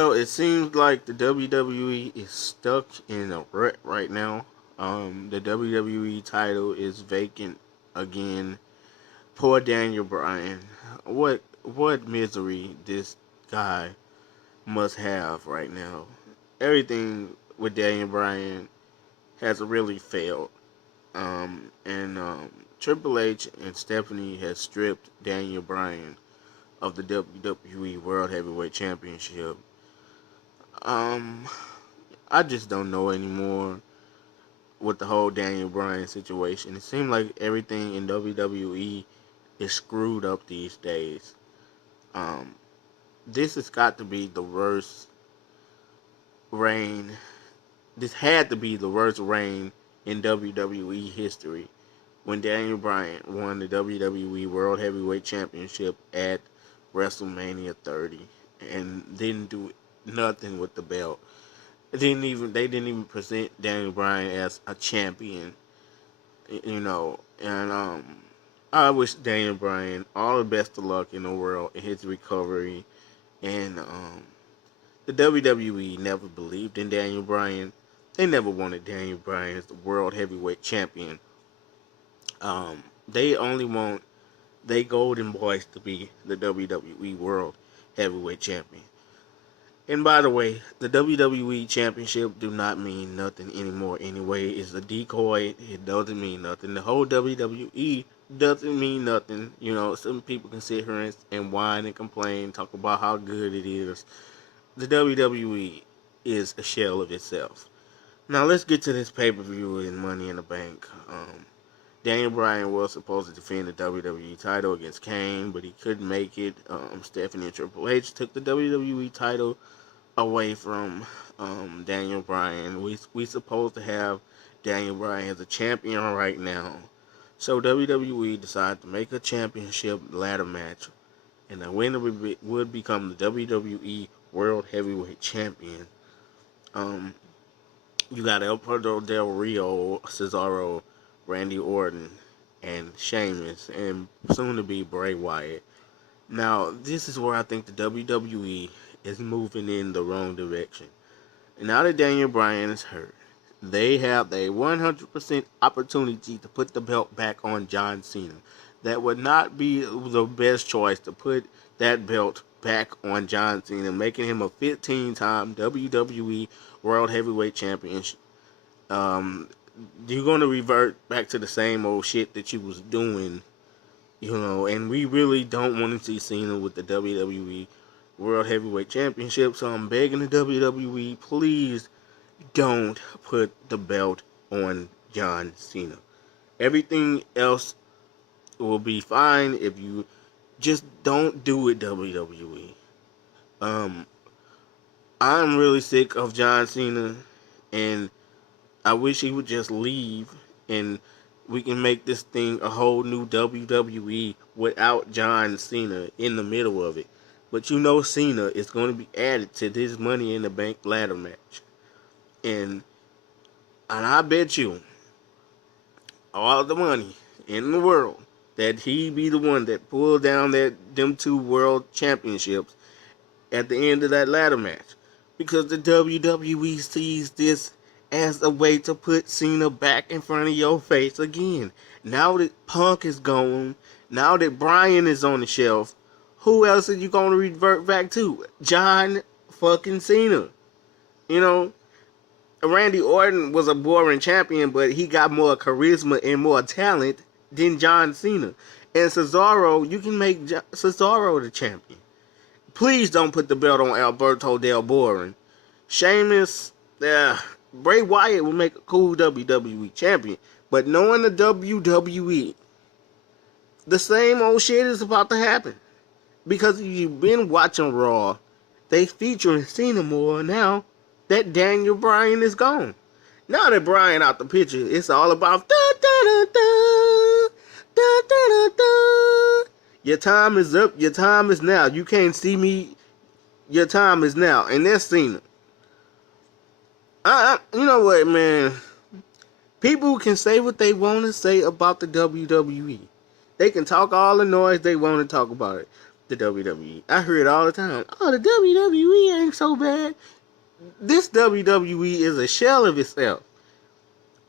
Well, it seems like the WWE is stuck in a rut right now. The WWE title is vacant again. Poor Daniel Bryan. What misery this guy must have right now. Everything with Daniel Bryan has really failed. And Triple H and Stephanie has stripped Daniel Bryan of the WWE World Heavyweight Championship. Um, I just don't know anymore with the whole Daniel Bryan situation. It seems like everything in WWE is screwed up these days. Um, this has got to be the worst reign. This had to be the worst reign in WWE history when Daniel Bryan won the WWE World Heavyweight Championship at WrestleMania 30 and didn't do nothing with the belt. They didn't even present Daniel Bryan as a champion, and I wish Daniel Bryan all the best of luck in the world in his recovery. And the WWE never believed in Daniel Bryan. They never wanted Daniel Bryan as the world heavyweight champion. They only want they golden boys to be the WWE world heavyweight champion. And by the way, the WWE Championship do not mean nothing anymore anyway. It's a decoy. It doesn't mean nothing. The whole WWE doesn't mean nothing. Some people can sit here and whine and complain, talk about how good it is. The WWE is a shell of itself. Now let's get to this pay-per-view and Money in the Bank. Daniel Bryan was supposed to defend the WWE title against Kane, but he couldn't make it. Stephanie and Triple H took the WWE title away from Daniel Bryan. We supposed to have Daniel Bryan as a champion right now. So WWE decided to make a championship ladder match, and the winner would become the WWE World Heavyweight Champion. Um, you got El Porto Del Rio, Cesaro, Randy Orton, and Sheamus, and soon to be Bray Wyatt. Now, this is where I think the WWE is moving in the wrong direction. And now that Daniel Bryan is hurt, they have a 100% opportunity to put the belt back on John Cena. That would not be the best choice to put that belt back on John Cena, making him a 15-time WWE World Heavyweight Champion. Um, you're going to revert back to the same old shit that you was doing, and we really don't want to see Cena with the WWE World Heavyweight Championship. So I'm begging the WWE, please don't put the belt on John Cena. Everything else will be fine if you just don't do it, WWE. I'm really sick of John Cena, and I wish he would just leave and we can make this thing a whole new WWE without John Cena in the middle of it. But Cena is going to be added to this Money in the Bank ladder match. And I bet you all the money in the world that he be the one that pulled down them two world championships at the end of that ladder match. Because the WWE sees this as a way to put Cena back in front of your face again. Now that Punk is gone, now that Bryan is on the shelf, who else are you going to revert back to? John fucking Cena. Randy Orton was a boring champion, but he got more charisma and more talent than John Cena. And Cesaro, you can make Cesaro the champion. Please don't put the belt on Alberto Del Boring. Sheamus, Bray Wyatt will make a cool WWE champion. But knowing the WWE, the same old shit is about to happen. Because you've been watching Raw, they featuring Cena more now that Daniel Bryan is gone. Now that Bryan out the picture, it's all about da da da da da da da da. Your time is up. Your time is now. You can't see me. Your time is now, and that's Cena. You know what, man? People can say what they want to say about the WWE. They can talk all the noise they want to talk about it. the WWE. I hear it all the time. Oh, the WWE ain't so bad. This WWE is a shell of itself.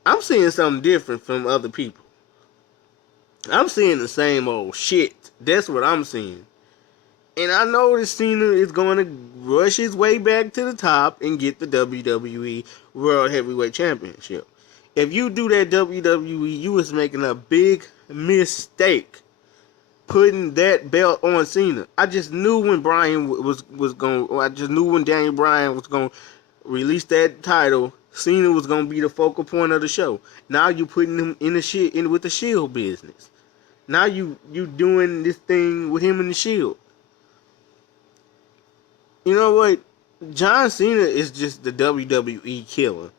I'm seeing something different from other people. I'm seeing the same old shit. That's what I'm seeing. And I know that Cena is going to rush his way back to the top and get the WWE World Heavyweight Championship. If you do that, WWE, you was making a big mistake putting that belt on Cena. I just knew when Bryan was going. I just knew when Daniel Bryan was going to release that title, Cena was going to be the focal point of the show. Now you putting him in the shit with the Shield business. Now you doing this thing with him in the Shield. You know what? John Cena is just the WWE killer.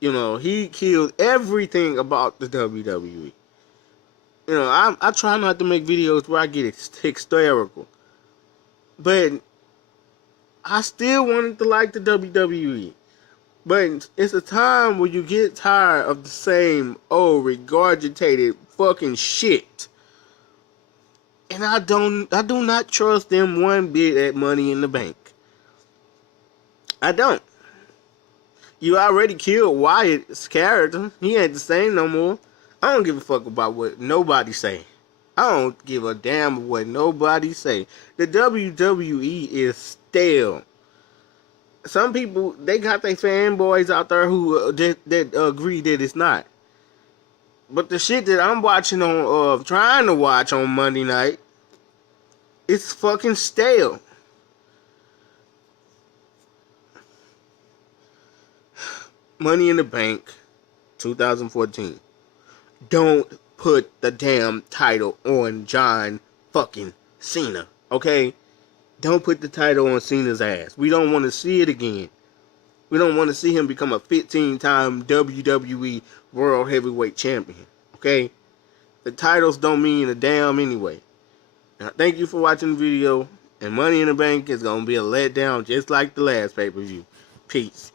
You know, he killed everything about the WWE. You know, I try not to make videos where I get hysterical. But I still wanted to like the WWE. But it's a time when you get tired of the same old regurgitated fucking shit. And I do not trust them one bit at Money in the Bank. I don't. You already killed Wyatt's character. He ain't the same no more. I don't give a fuck about what nobody say. I don't give a damn what nobody say. The WWE is stale. Some people, they got their fanboys out there who that agree that it's not. But the shit that I'm watching on, trying to watch on Monday night, it's fucking stale. Money in the Bank, 2014. Don't put the damn title on John fucking Cena, okay? Don't put the title on Cena's ass. We don't want to see it again. We don't want to see him become a 15-time WWE World Heavyweight Champion, okay? The titles don't mean a damn anyway. Now, thank you for watching the video. And Money in the Bank is going to be a letdown just like the last pay-per-view. Peace.